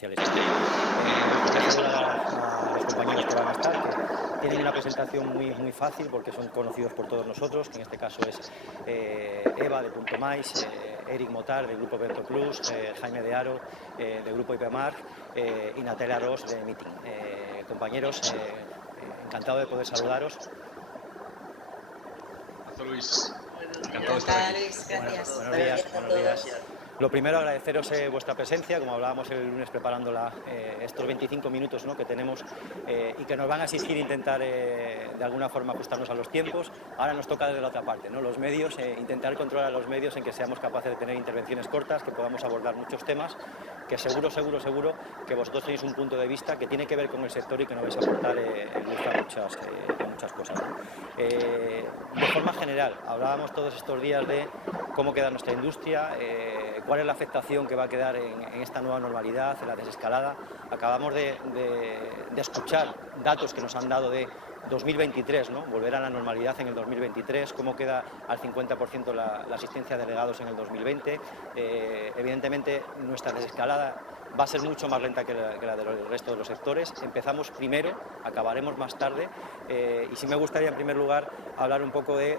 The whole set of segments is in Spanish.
Me gustaría saludar a los compañeros que van a estar, que tienen una presentación muy fácil porque son conocidos por todos nosotros, que en este caso es Eva de Punto Mais, Eric Motar del Grupo Evento Plus, Jaime de Aro del Grupo IPMAR y Natalia Ros de Meeting. Compañeros, encantado de poder saludaros. Luis, encantado de estar aquí. Luis, gracias. Buenos días. Lo primero, agradeceros vuestra presencia, como hablábamos el lunes preparando estos 25 minutos, ¿no?, que tenemos y que nos van a exigir intentar de alguna forma ajustarnos a los tiempos. Ahora nos toca desde la otra parte, ¿no?, los medios, intentar controlar a los medios en que seamos capaces de tener intervenciones cortas, que podamos abordar muchos temas, que seguro que vosotros tenéis un punto de vista que tiene que ver con el sector y que nos vais a aportar muchas cosas, ¿no? De forma general, hablábamos todos estos días de cómo queda nuestra industria, cuál es la afectación que va a quedar en esta nueva normalidad, en la desescalada. Acabamos de escuchar datos que nos han dado de 2023, ¿no?, volver a la normalidad en el 2023, cómo queda al 50% la asistencia de delegados en el 2020. Evidentemente, nuestra desescalada va a ser mucho más lenta que la del resto de los sectores. Empezamos primero, acabaremos más tarde, y sí me gustaría en primer lugar hablar un poco de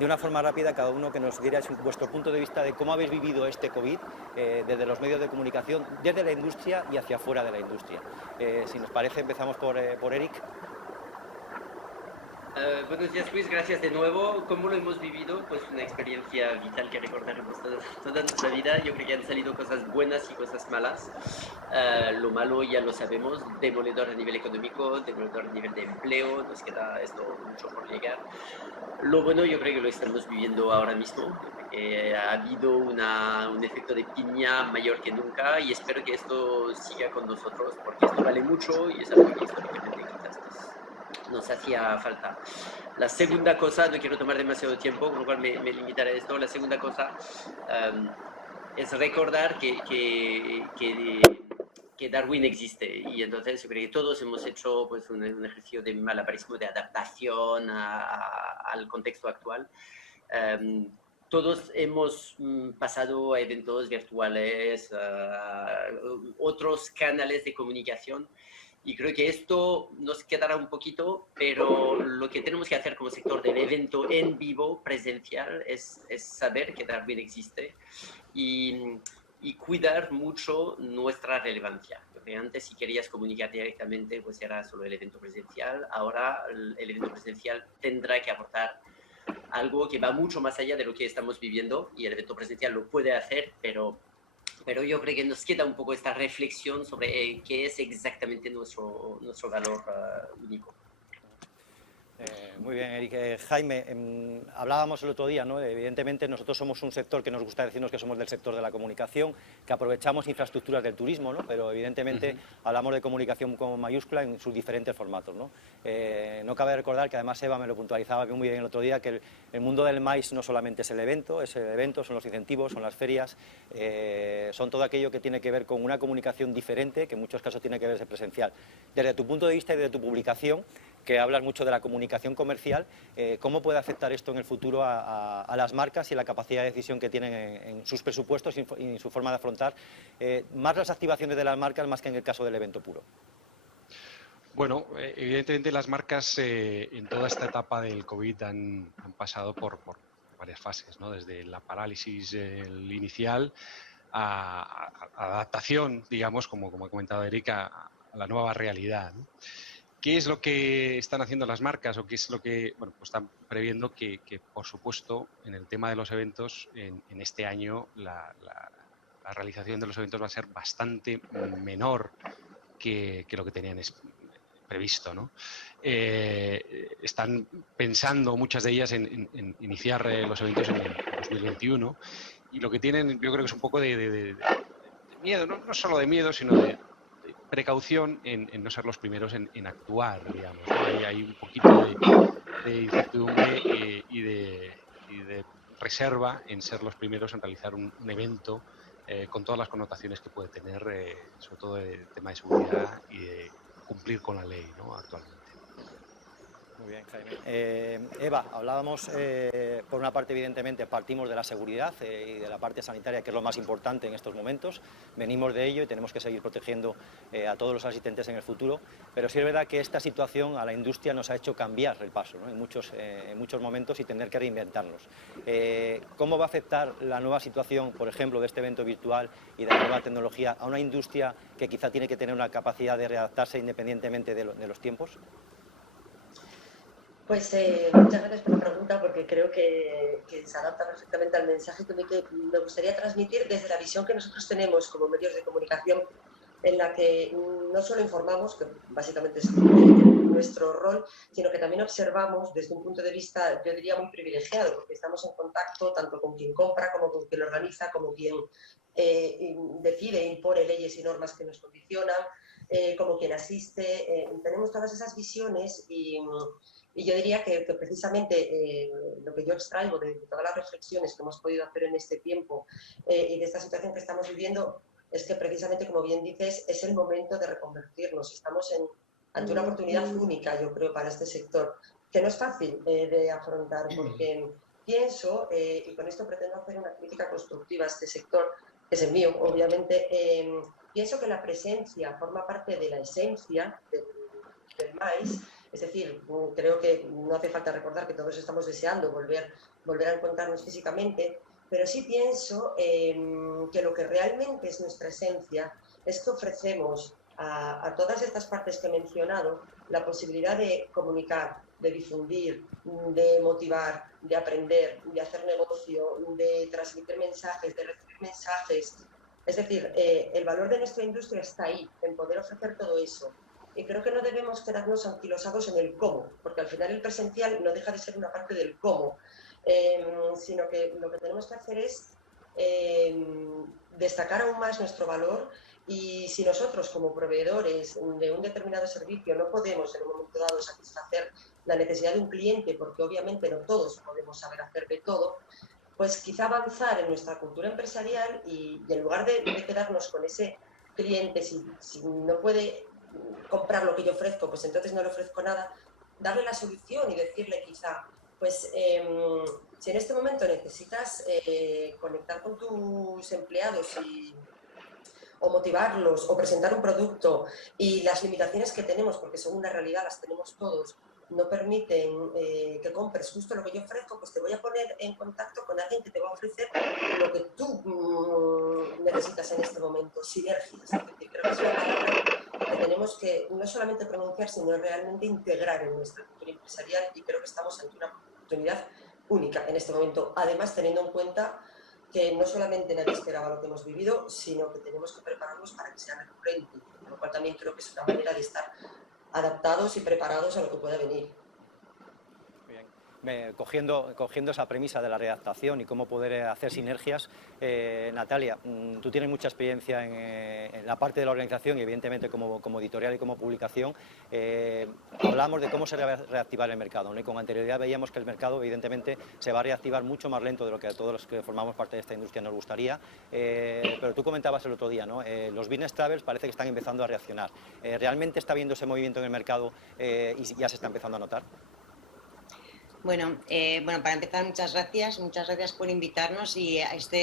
una forma rápida, cada uno que nos diera vuestro punto de vista de cómo habéis vivido este COVID desde los medios de comunicación, desde la industria y hacia fuera de la industria. Si nos parece, empezamos por Eric. Buenos días, Luis, gracias de nuevo. ¿Cómo lo hemos vivido? Pues una experiencia vital que recordaremos toda nuestra vida. Yo creo que han salido cosas buenas y cosas malas. Lo malo ya lo sabemos, demoledor a nivel económico, demoledor a nivel de empleo, nos queda esto mucho por llegar. Lo bueno yo creo que lo estamos viviendo ahora mismo, ha habido un efecto de piña mayor que nunca y espero que esto siga con nosotros porque esto vale mucho y es algo que históricamente quizás nos hacía falta. La segunda cosa, no quiero tomar demasiado tiempo, con lo cual me limitaré a esto. La segunda cosa es recordar que Darwin existe y entonces yo creo que todos hemos hecho pues, un ejercicio de malabarismo, de adaptación al contexto actual. Todos hemos pasado a eventos virtuales, otros canales de comunicación. Y creo que esto nos quedará un poquito, pero lo que tenemos que hacer como sector del evento en vivo, presencial, es saber que Darwin existe y cuidar mucho nuestra relevancia. Porque antes, si querías comunicar directamente, pues era solo el evento presencial. Ahora el evento presencial tendrá que aportar algo que va mucho más allá de lo que estamos viviendo y el evento presencial lo puede hacer, pero yo creo que nos queda un poco esta reflexión sobre qué es exactamente nuestro valor único. Muy bien, Eric. Jaime, hablábamos el otro día, ¿no? Evidentemente nosotros somos un sector que nos gusta decirnos que somos del sector de la comunicación, que aprovechamos infraestructuras del turismo, ¿no? Pero evidentemente hablamos de comunicación con mayúscula en sus diferentes formatos, ¿no? No cabe recordar que además Eva me lo puntualizaba muy bien el otro día, que el mundo del MAIS no solamente es el evento, son los incentivos, son las ferias, son todo aquello que tiene que ver con una comunicación diferente, que en muchos casos tiene que verse presencial. Desde tu punto de vista y desde tu publicación, que hablas mucho de la comunicación comercial, ¿cómo puede afectar esto en el futuro a las marcas y la capacidad de decisión que tienen en sus presupuestos y en su forma de afrontar más las activaciones de las marcas más que en el caso del evento puro? Bueno, evidentemente las marcas en toda esta etapa del COVID han pasado por varias fases, ¿no? Desde la parálisis inicial a adaptación, digamos, como ha comentado Erika, a la nueva realidad, ¿no? ¿Qué es lo que están haciendo las marcas o qué es lo que, bueno, pues están previendo que por supuesto, en el tema de los eventos, en este año la realización de los eventos va a ser bastante menor que lo que tenían previsto, ¿no? Están pensando muchas de ellas en iniciar los eventos en el 2021 y lo que tienen yo creo que es un poco de miedo, no solo de miedo, sino de precaución en no ser los primeros en actuar, digamos, ¿no? Hay un poquito de incertidumbre y de reserva en ser los primeros en realizar un evento con todas las connotaciones que puede tener, sobre todo el tema de seguridad y de cumplir con la ley, ¿no? Actualmente. Muy bien, Jaime. Eva, hablábamos, por una parte, evidentemente, partimos de la seguridad y de la parte sanitaria, que es lo más importante en estos momentos. Venimos de ello y tenemos que seguir protegiendo a todos los asistentes en el futuro. Pero sí es verdad que esta situación a la industria nos ha hecho cambiar el paso, ¿no? en muchos momentos y tener que reinventarnos. ¿Cómo va a afectar la nueva situación, por ejemplo, de este evento virtual y de la nueva tecnología a una industria que quizá tiene que tener una capacidad de readaptarse independientemente de los tiempos? Pues muchas gracias por la pregunta, porque creo que se adapta perfectamente al mensaje que me gustaría transmitir desde la visión que nosotros tenemos como medios de comunicación, en la que no solo informamos, que básicamente es nuestro rol, sino que también observamos desde un punto de vista, yo diría, muy privilegiado, porque estamos en contacto tanto con quien compra como con quien organiza, como quien decide e impone leyes y normas que nos condicionan, como quien asiste. Tenemos todas esas visiones y yo diría que precisamente lo que yo extraigo de todas las reflexiones que hemos podido hacer en este tiempo y de esta situación que estamos viviendo es que precisamente, como bien dices, es el momento de reconvertirnos. Estamos ante una oportunidad única, yo creo, para este sector, que no es fácil de afrontar, porque pienso, y con esto pretendo hacer una crítica constructiva a este sector, que es el mío, obviamente, pienso que la presencia forma parte de la esencia del maíz. Es decir, creo que no hace falta recordar que todos estamos deseando volver a encontrarnos físicamente, pero sí pienso que lo que realmente es nuestra esencia es que ofrecemos a todas estas partes que he mencionado la posibilidad de comunicar, de difundir, de motivar, de aprender, de hacer negocio, de transmitir mensajes, de recibir mensajes. Es decir, el valor de nuestra industria está ahí, en poder ofrecer todo eso. Y creo que no debemos quedarnos anquilosados en el cómo, porque al final el presencial no deja de ser una parte del cómo, sino que lo que tenemos que hacer es destacar aún más nuestro valor. Y si nosotros como proveedores de un determinado servicio no podemos en un momento dado satisfacer la necesidad de un cliente, porque obviamente no todos podemos saber hacer de todo, pues quizá avanzar en nuestra cultura empresarial y en lugar de quedarnos con ese cliente, si no puede comprar lo que yo ofrezco, pues entonces no le ofrezco nada, darle la solución y decirle quizá, pues si en este momento necesitas conectar con tus empleados o motivarlos o presentar un producto y las limitaciones que tenemos, porque son una realidad, las tenemos todos, no permiten que compres justo lo que yo ofrezco, pues te voy a poner en contacto con alguien que te va a ofrecer lo que tú necesitas en este momento, sinergias. Es decir, creo que es una palabra que tenemos que no solamente pronunciar, sino realmente integrar en nuestra cultura empresarial, y creo que estamos ante una oportunidad única en este momento, además teniendo en cuenta que no solamente nadie esperaba lo que hemos vivido, sino que tenemos que prepararnos para que sea recurrente, lo cual también creo que es una manera de estar adaptados y preparados a lo que pueda venir. Cogiendo esa premisa de la readaptación y cómo poder hacer sinergias, Natalia, tú tienes mucha experiencia en la parte de la organización y evidentemente como editorial y como publicación. Hablamos de cómo se va a reactivar el mercado, ¿no? Y con anterioridad veíamos que el mercado evidentemente se va a reactivar mucho más lento de lo que a todos los que formamos parte de esta industria nos gustaría, pero tú comentabas el otro día, ¿no? Los business travels parece que están empezando a reaccionar. ¿Realmente está habiendo ese movimiento en el mercado y ya se está empezando a notar? Bueno, para empezar, muchas gracias por invitarnos y a esta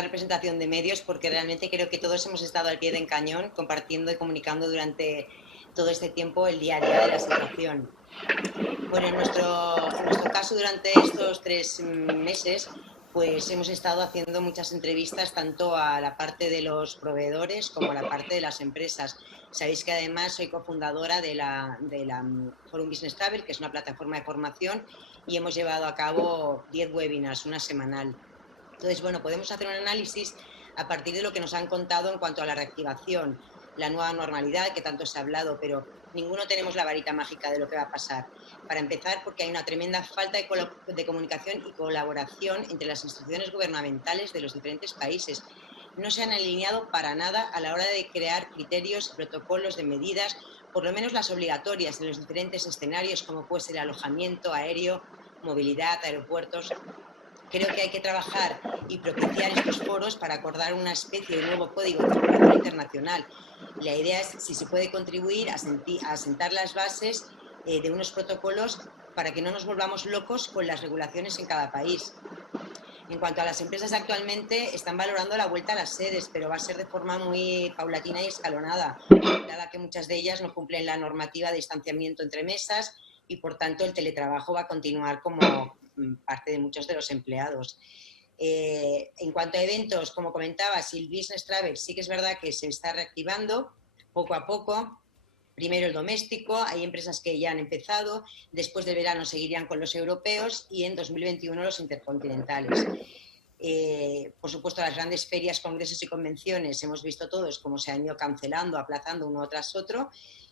representación de medios, porque realmente creo que todos hemos estado al pie del cañón compartiendo y comunicando durante todo este tiempo el día a día de la situación. Bueno, en nuestro caso, durante estos 3 meses, pues hemos estado haciendo muchas entrevistas tanto a la parte de los proveedores como a la parte de las empresas. Sabéis que además soy cofundadora de la Forum Business Travel, que es una plataforma de formación, y hemos llevado a cabo 10 webinars, una semanal. Entonces, bueno, podemos hacer un análisis a partir de lo que nos han contado en cuanto a la reactivación, la nueva normalidad que tanto se ha hablado, pero ninguno tenemos la varita mágica de lo que va a pasar. Para empezar, porque hay una tremenda falta de comunicación y colaboración entre las instituciones gubernamentales de los diferentes países. No se han alineado para nada a la hora de crear criterios, protocolos de medidas, por lo menos las obligatorias en los diferentes escenarios, como puede ser el alojamiento aéreo, movilidad, aeropuertos. Creo que hay que trabajar y propiciar estos foros para acordar una especie de nuevo código de circulación internacional. La idea es si se puede contribuir a sentar las bases de unos protocolos para que no nos volvamos locos con las regulaciones en cada país. En cuanto a las empresas, actualmente están valorando la vuelta a las sedes, pero va a ser de forma muy paulatina y escalonada, dada que muchas de ellas no cumplen la normativa de distanciamiento entre mesas y, por tanto, el teletrabajo va a continuar como parte de muchos de los empleados. En cuanto a eventos, como comentaba, si el business travel sí que es verdad que se está reactivando poco a poco. Primero el doméstico, hay empresas que ya han empezado, después del verano seguirían con los europeos y en 2021 los intercontinentales. Por supuesto, las grandes ferias, congresos y convenciones, hemos visto todos cómo se han ido cancelando, aplazando uno tras otro,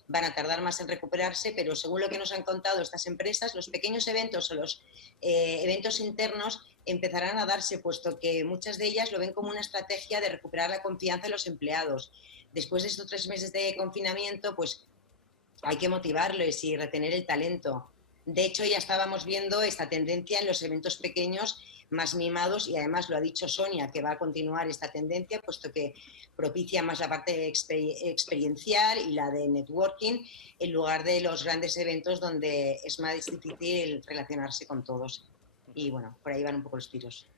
van a tardar más en recuperarse, pero según lo que nos han contado estas empresas, los pequeños eventos o los eventos internos empezarán a darse, puesto que muchas de ellas lo ven como una estrategia de recuperar la confianza de los empleados. Después de estos 3 meses de confinamiento, pues hay que motivarles y retener el talento. De hecho, ya estábamos viendo esta tendencia en los eventos pequeños más mimados y además lo ha dicho Sonia, que va a continuar esta tendencia, puesto que propicia más la parte experiencial y la de networking en lugar de los grandes eventos donde es más difícil relacionarse con todos. Y bueno, por ahí van un poco los tiros.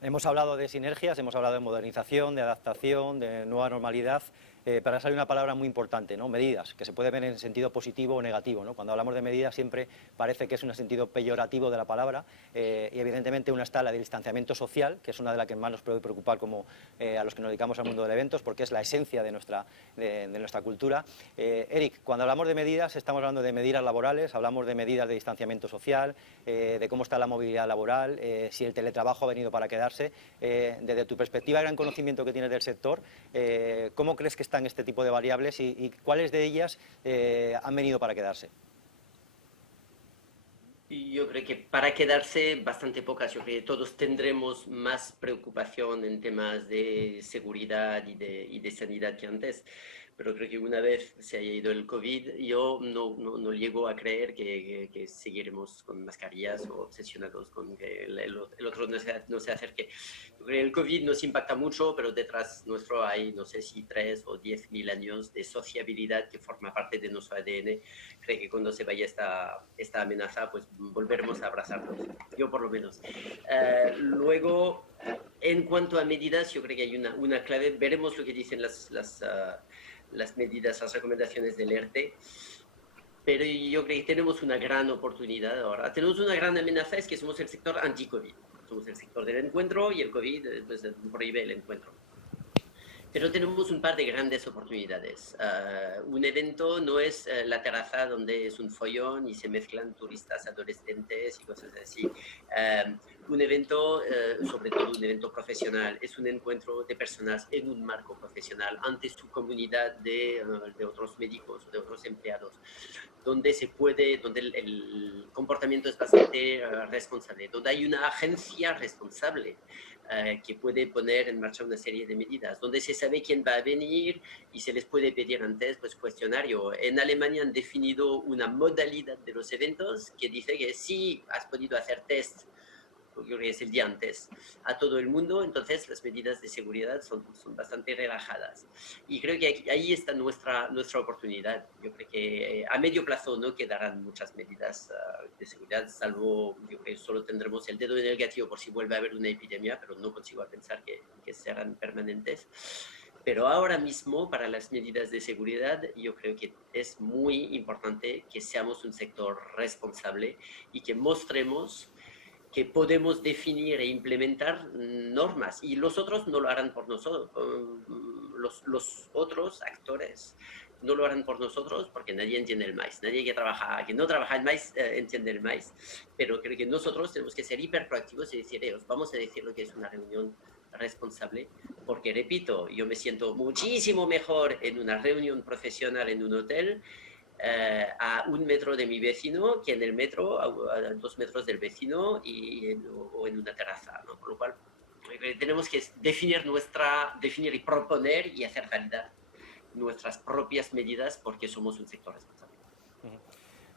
Hemos hablado de sinergias, hemos hablado de modernización, de adaptación, de nueva normalidad. Para eso hay una palabra muy importante, ¿no? Medidas, que se puede ver en sentido positivo o negativo, ¿no? Cuando hablamos de medidas siempre parece que es un sentido peyorativo de la palabra y evidentemente una está la del distanciamiento social, que es una de las que más nos puede preocupar como a los que nos dedicamos al mundo del eventos, porque es la esencia de nuestra cultura. Eric, cuando hablamos de medidas estamos hablando de medidas laborales, hablamos de medidas de distanciamiento social, de cómo está la movilidad laboral, si el teletrabajo ha venido para quedarse. Desde tu perspectiva, el gran conocimiento que tienes del sector, ¿cómo crees que están este tipo de variables y cuáles de ellas han venido para quedarse? Yo creo que para quedarse bastante pocas. Yo creo que todos tendremos más preocupación en temas de seguridad y de sanidad que antes. Pero creo que una vez se haya ido el COVID, yo no llego a creer que seguiremos con mascarillas o obsesionados con que el otro no se acerque. Yo creo que el COVID nos impacta mucho, pero detrás nuestro hay, no sé si 3 o 10.000 años de sociabilidad que forma parte de nuestro ADN. Creo que cuando se vaya esta amenaza, pues volveremos a abrazarnos. Yo por lo menos. Luego, en cuanto a medidas, yo creo que hay una clave. Veremos lo que dicen las medidas, las recomendaciones del ERTE, pero yo creo que tenemos una gran oportunidad ahora. Tenemos una gran amenaza, es que somos el sector anti-COVID. Somos el sector del encuentro y el COVID pues, prohíbe el encuentro. Pero tenemos un par de grandes oportunidades. Un evento no es la terraza donde es un follón y se mezclan turistas adolescentes y cosas así. Un evento, sobre todo un evento profesional, es un encuentro de personas en un marco profesional ante su comunidad de otros médicos, de otros empleados, donde el comportamiento es bastante responsable, donde hay una agencia responsable que puede poner en marcha una serie de medidas, donde se sabe quién va a venir y se les puede pedir antes pues, cuestionario. En Alemania han definido una modalidad de los eventos que dice que si has podido hacer test, yo creo que es el día antes, a todo el mundo, entonces las medidas de seguridad son bastante relajadas. Y creo que ahí está nuestra oportunidad. Yo creo que a medio plazo no quedarán muchas medidas de seguridad, salvo, yo creo que solo tendremos el dedo en el gatillo por si vuelve a haber una epidemia, pero no consigo pensar que serán permanentes. Pero ahora mismo, para las medidas de seguridad, yo creo que es muy importante que seamos un sector responsable y que mostremos que podemos definir e implementar normas y los otros no lo harán por nosotros. Los otros actores no lo harán por nosotros porque nadie entiende el maíz. Nadie que no trabaja el maíz entiende el maíz. Pero creo que nosotros tenemos que ser hiper proactivos y decir, os vamos a decir lo que es una reunión responsable, porque repito, yo me siento muchísimo mejor en una reunión profesional en un hotel a 1 metro de mi vecino que en el metro a 2 metros del vecino o en una terraza, ¿no? Por lo cual tenemos que definir y proponer y hacer realidad nuestras propias medidas porque somos un sector responsable.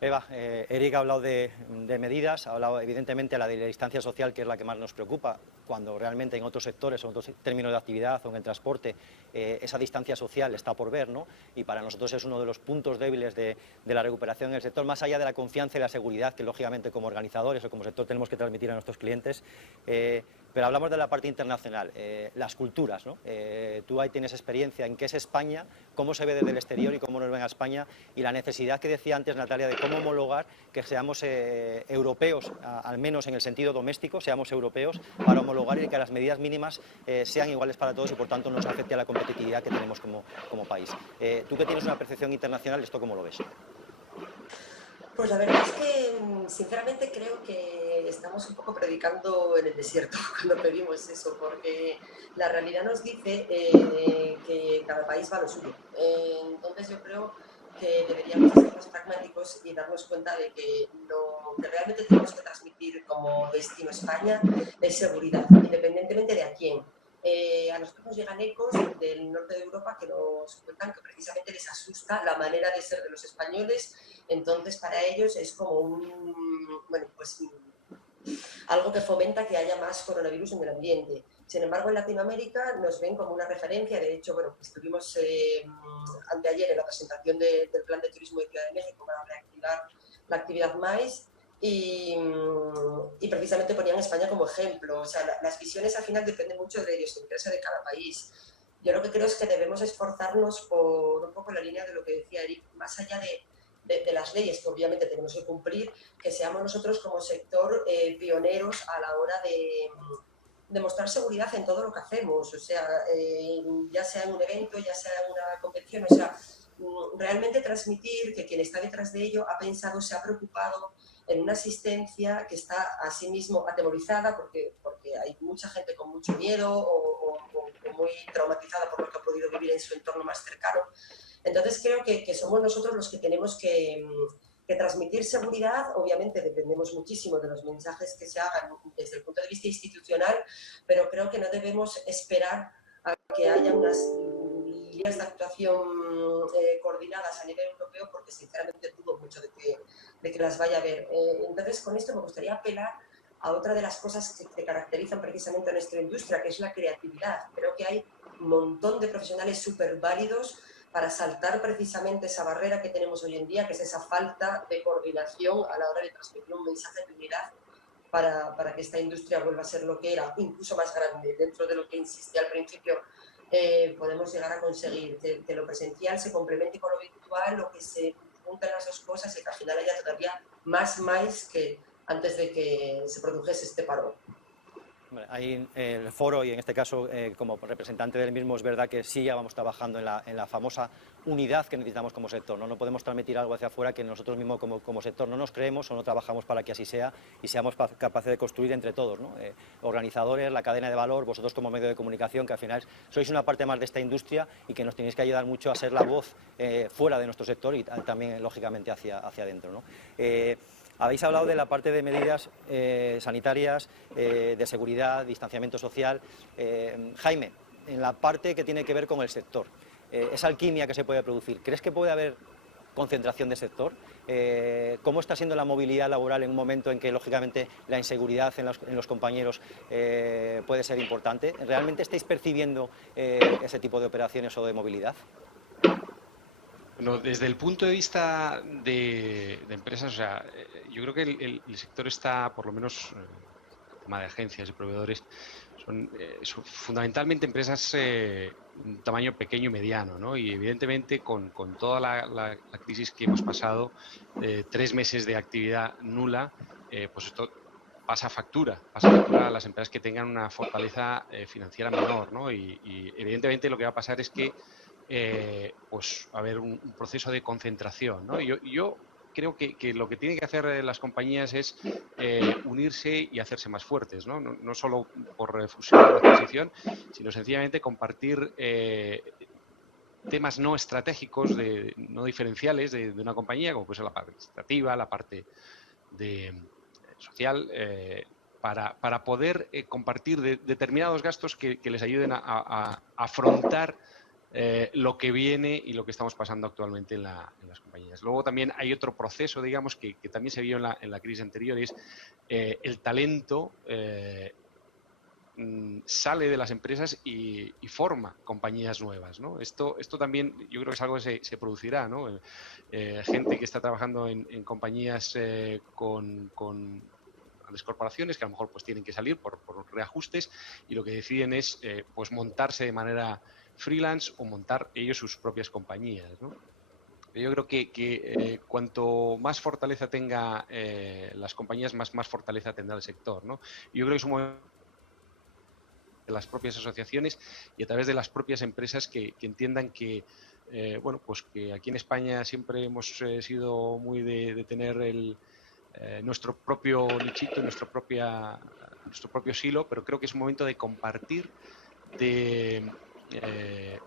Eva, Eric ha hablado de medidas, ha hablado evidentemente de la distancia social, que es la que más nos preocupa, cuando realmente en otros sectores o en otros términos de actividad o en el transporte esa distancia social está por ver, ¿no? Y para nosotros es uno de los puntos débiles de la recuperación en el sector, más allá de la confianza y la seguridad que lógicamente como organizadores o como sector tenemos que transmitir a nuestros clientes. Pero hablamos de la parte internacional, las culturas, ¿no? Tú ahí tienes experiencia en qué es España, cómo se ve desde el exterior y cómo nos ven a España, y la necesidad que decía antes Natalia de cómo homologar, que seamos europeos, al menos en el sentido doméstico, seamos europeos para homologar y que las medidas mínimas sean iguales para todos y por tanto nos afecte a la competitividad que tenemos como país. Tú que tienes una percepción internacional, ¿esto cómo lo ves? Pues la verdad es que sinceramente creo que estamos un poco predicando en el desierto cuando pedimos eso, porque la realidad nos dice que cada país va a lo suyo. Entonces yo creo que deberíamos ser más pragmáticos y darnos cuenta de que lo que realmente tenemos que transmitir como destino España es seguridad, independientemente de a quién. A nosotros nos llegan ecos del norte de Europa que nos cuentan que precisamente les asusta la manera de ser de los españoles. Entonces, para ellos es como algo que fomenta que haya más coronavirus en el ambiente. Sin embargo, en Latinoamérica nos ven como una referencia. De hecho, estuvimos anteayer en la presentación del Plan de Turismo de Ciudad de México para reactivar la actividad MAIS y precisamente ponían España como ejemplo. O sea, las visiones al final dependen mucho de la idiosincrasia de cada país. Yo lo que creo es que debemos esforzarnos por un poco la línea de lo que decía Eric, más allá de las leyes que obviamente tenemos que cumplir, que seamos nosotros como sector pioneros a la hora de mostrar seguridad en todo lo que hacemos, o sea, ya sea en un evento, ya sea en una convención, o sea, realmente transmitir que quien está detrás de ello ha pensado, se ha preocupado en una asistencia que está a sí mismo atemorizada porque hay mucha gente con mucho miedo o muy traumatizada por lo que ha podido vivir en su entorno más cercano. Entonces creo que somos nosotros los que tenemos que transmitir seguridad. Obviamente dependemos muchísimo de los mensajes que se hagan desde el punto de vista institucional, pero creo que no debemos esperar a que haya unas líneas de actuación coordinadas a nivel europeo, porque sinceramente dudo mucho de que las vaya a haber. Entonces con esto me gustaría apelar a otra de las cosas que caracterizan precisamente a nuestra industria, que es la creatividad. Creo que hay un montón de profesionales súper válidos para saltar precisamente esa barrera que tenemos hoy en día, que es esa falta de coordinación a la hora de transmitir un mensaje de unidad para que esta industria vuelva a ser lo que era, incluso más grande. Dentro de lo que insistí al principio, podemos llegar a conseguir que lo presencial se complemente con lo virtual, o que se junten las dos cosas y que al final haya todavía más que antes de que se produjese este parón. Ahí el foro, y en este caso como representante del mismo, es verdad que sí ya vamos trabajando en la famosa unidad que necesitamos como sector, ¿no? No podemos transmitir algo hacia afuera que nosotros mismos como sector no nos creemos o no trabajamos para que así sea y seamos capaces de construir entre todos, ¿no? Organizadores, la cadena de valor, vosotros como medio de comunicación, que al final sois una parte más de esta industria y que nos tenéis que ayudar mucho a ser la voz fuera de nuestro sector y también lógicamente hacia adentro, ¿no? Habéis hablado de la parte de medidas sanitarias, de seguridad, distanciamiento social. Jaime, en la parte que tiene que ver con el sector, esa alquimia que se puede producir, ¿crees que puede haber concentración de sector? ¿Cómo está siendo la movilidad laboral en un momento en que, lógicamente, la inseguridad en los compañeros puede ser importante? ¿Realmente estáis percibiendo ese tipo de operaciones o de movilidad? Bueno, desde el punto de vista de empresas, o sea, yo creo que el sector está, por lo menos, el tema de agencias y proveedores, son fundamentalmente empresas un tamaño pequeño y mediano, ¿no? Y evidentemente con toda la crisis que hemos pasado, 3 meses de actividad nula, pues esto pasa factura a las empresas que tengan una fortaleza financiera menor, ¿no? Y evidentemente lo que va a pasar es que pues va a haber un proceso de concentración, ¿no? Yo creo que lo que tienen que hacer las compañías es unirse y hacerse más fuertes, ¿no? No solo por fusión o adquisición, sino sencillamente compartir temas no estratégicos, no diferenciales de una compañía, como puede ser la parte administrativa, la parte social, para poder compartir determinados gastos que les ayuden a afrontar lo que viene y lo que estamos pasando actualmente en las compañías. Luego también hay otro proceso, digamos, que también se vio en la crisis anterior, y es el talento sale de las empresas y forma compañías nuevas, ¿no? Esto también yo creo que es algo que se producirá, ¿no? Gente que está trabajando en compañías con grandes corporaciones que a lo mejor pues tienen que salir por reajustes, y lo que deciden es pues montarse de manera freelance o montar ellos sus propias compañías, ¿no? Yo creo que cuanto más fortaleza tenga las compañías, más fortaleza tendrá el sector, ¿no? Yo creo que es un momento de las propias asociaciones y a través de las propias empresas que entiendan que bueno, pues que aquí en España siempre hemos sido muy de tener nuestro propio nichito, nuestro propio silo, pero creo que es un momento de compartir, de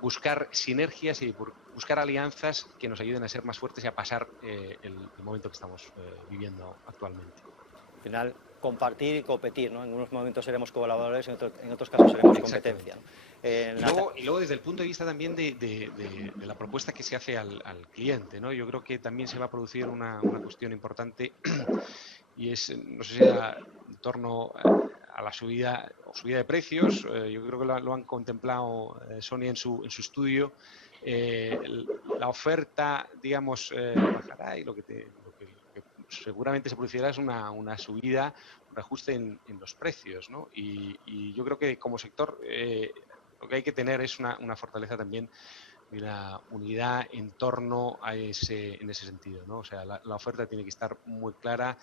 buscar sinergias y buscar alianzas que nos ayuden a ser más fuertes y a pasar el momento que estamos viviendo actualmente. Al final, compartir y competir, ¿no? En unos momentos seremos colaboradores, en otros casos seremos competencia, ¿no? Y luego desde el punto de vista también de la propuesta que se hace al cliente, ¿no? Yo creo que también se va a producir una cuestión importante y es, no sé si era en torno a la subida de precios. Yo creo que lo han contemplado Sony en su estudio. La oferta, digamos, bajará, y lo que seguramente se producirá es una subida, un ajuste en los precios, ¿no? Y yo creo que como sector lo que hay que tener es una fortaleza también y una unidad en torno a en ese sentido, ¿no? O sea, la oferta tiene que estar muy clara.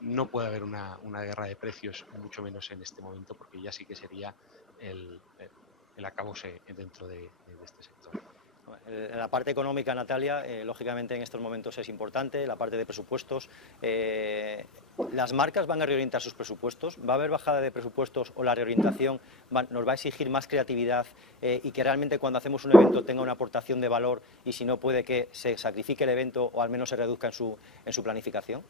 No puede haber una guerra de precios, mucho menos en este momento, porque ya sí que sería el acabose dentro de este sector. En la parte económica, Natalia, lógicamente en estos momentos es importante, la parte de presupuestos. ¿Las marcas van a reorientar sus presupuestos? ¿Va a haber bajada de presupuestos o la reorientación nos va a exigir más creatividad y que realmente cuando hacemos un evento tenga una aportación de valor, y si no puede que se sacrifique el evento o al menos se reduzca en su planificación?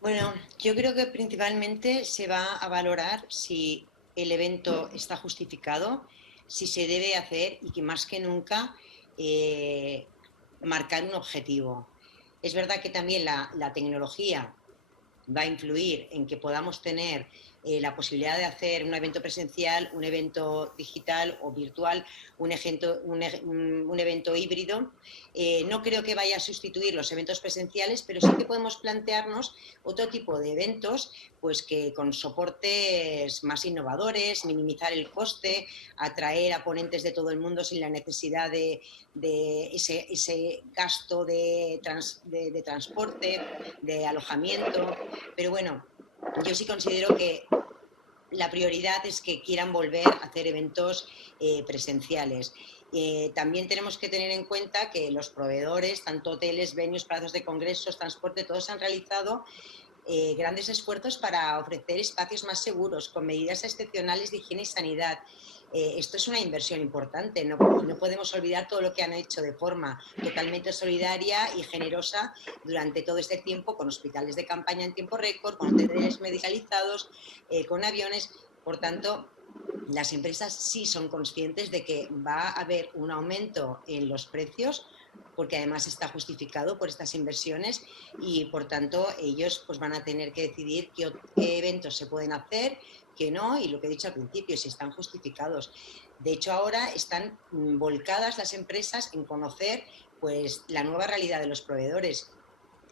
Bueno, yo creo que principalmente se va a valorar si el evento está justificado, si se debe hacer, y que más que nunca marcar un objetivo. Es verdad que también la tecnología va a influir en que podamos tener la posibilidad de hacer un evento presencial, un evento digital o virtual, un evento híbrido. No creo que vaya a sustituir los eventos presenciales, pero sí que podemos plantearnos otro tipo de eventos, pues que con soportes más innovadores, minimizar el coste, atraer a ponentes de todo el mundo sin la necesidad de ese gasto de transporte, de alojamiento. Pero bueno, yo sí considero que la prioridad es que quieran volver a hacer eventos presenciales. También tenemos que tener en cuenta que los proveedores, tanto hoteles, venues, plazas de congresos, transporte, todos han realizado grandes esfuerzos para ofrecer espacios más seguros, con medidas excepcionales de higiene y sanidad. Esto es una inversión importante, no podemos olvidar todo lo que han hecho de forma totalmente solidaria y generosa durante todo este tiempo, con hospitales de campaña en tiempo récord, con hoteles medicalizados, con aviones. Por tanto, las empresas sí son conscientes de que va a haber un aumento en los precios, porque además está justificado por estas inversiones, y por tanto ellos pues van a tener que decidir qué eventos se pueden hacer, qué no, y lo que he dicho al principio, si están justificados. De hecho, ahora están volcadas las empresas en conocer pues la nueva realidad de los proveedores.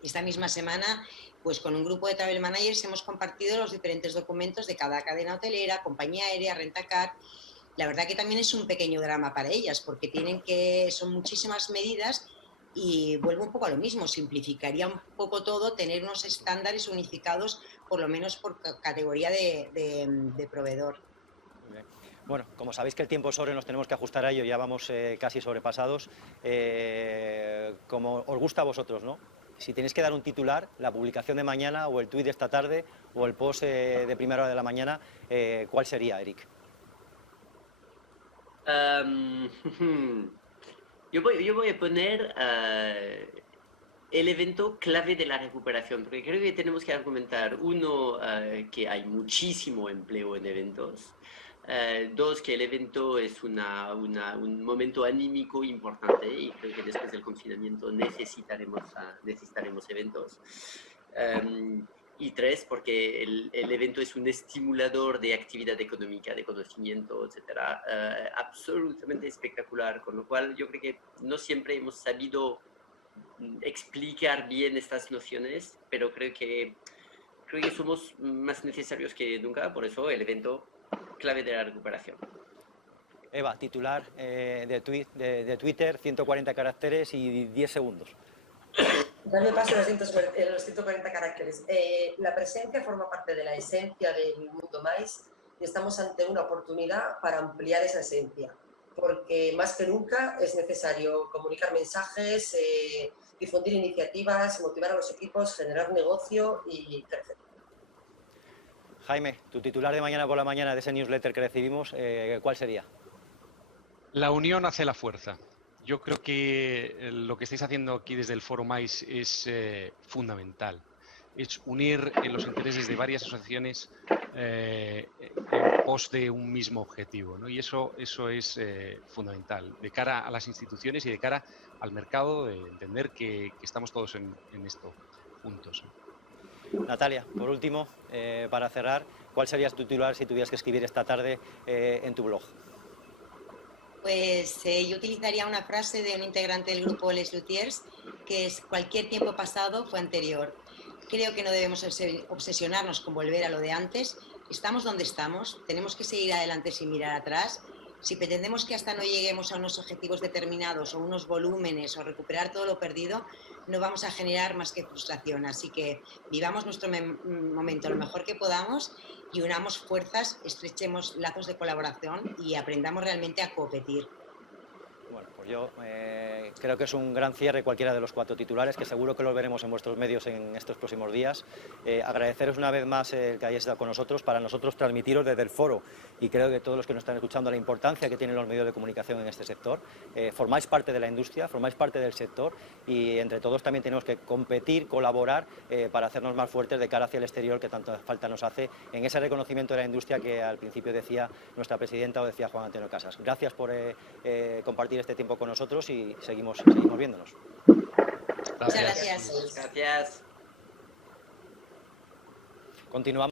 Esta misma semana, pues con un grupo de travel managers hemos compartido los diferentes documentos de cada cadena hotelera, compañía aérea, rentacar. La verdad que también es un pequeño drama para ellas, porque son muchísimas medidas, y vuelvo un poco a lo mismo, simplificaría un poco todo tener unos estándares unificados, por lo menos por categoría de proveedor. Bueno, como sabéis que el tiempo es oro y nos tenemos que ajustar a ello, ya vamos casi sobrepasados. Como os gusta a vosotros, ¿no? Si tenéis que dar un titular, la publicación de mañana o el tuit de esta tarde o el post de primera hora de la mañana, ¿cuál sería, Eric? Yo voy a poner el evento clave de la recuperación, porque creo que tenemos que argumentar, uno, que hay muchísimo empleo en eventos, Dos, que el evento es un momento anímico importante y creo que después del confinamiento necesitaremos eventos. Y tres, porque el evento es un estimulador de actividad económica, de conocimiento, etcétera, absolutamente espectacular, con lo cual yo creo que no siempre hemos sabido explicar bien estas nociones, pero creo que somos más necesarios que nunca, por eso el evento clave de la recuperación. Eva, titular de Twitter, 140 caracteres y 10 segundos. Dame paso los 140 caracteres. La presencia forma parte de la esencia del Mundo Mais y estamos ante una oportunidad para ampliar esa esencia, porque más que nunca es necesario comunicar mensajes, difundir iniciativas, motivar a los equipos, generar negocio y crecer. Jaime, tu titular de mañana por la mañana de ese newsletter que recibimos, ¿cuál sería? La unión hace la fuerza. Yo creo que lo que estáis haciendo aquí desde el Foro Mais es fundamental. Es unir los intereses de varias asociaciones en pos de un mismo objetivo, ¿no? Y eso es fundamental de cara a las instituciones y de cara al mercado, de entender que estamos todos en esto juntos, ¿no? Natalia, por último, para cerrar, ¿cuál sería tu titular si tuvieras que escribir esta tarde en tu blog? Pues yo utilizaría una frase de un integrante del grupo Les Luthiers, que es: cualquier tiempo pasado fue anterior. Creo que no debemos obsesionarnos con volver a lo de antes. Estamos donde estamos, tenemos que seguir adelante sin mirar atrás. Si pretendemos que hasta no lleguemos a unos objetivos determinados o unos volúmenes o recuperar todo lo perdido, no vamos a generar más que frustración. Así que vivamos nuestro momento lo mejor que podamos y unamos fuerzas, estrechemos lazos de colaboración y aprendamos realmente a competir. Bueno, pues yo creo que es un gran cierre cualquiera de los 4 titulares, que seguro que los veremos en vuestros medios en estos próximos días. Agradeceros una vez más que hayáis estado con nosotros, para nosotros transmitiros desde el foro, y creo que todos los que nos están escuchando, la importancia que tienen los medios de comunicación en este sector. Formáis parte de la industria, formáis parte del sector, y entre todos también tenemos que competir, colaborar para hacernos más fuertes de cara hacia el exterior, que tanta falta nos hace en ese reconocimiento de la industria que al principio decía nuestra presidenta o decía Juan Antonio Casas. Gracias por compartir este tiempo con nosotros y seguimos viéndonos. Muchas gracias. Gracias. Continuamos.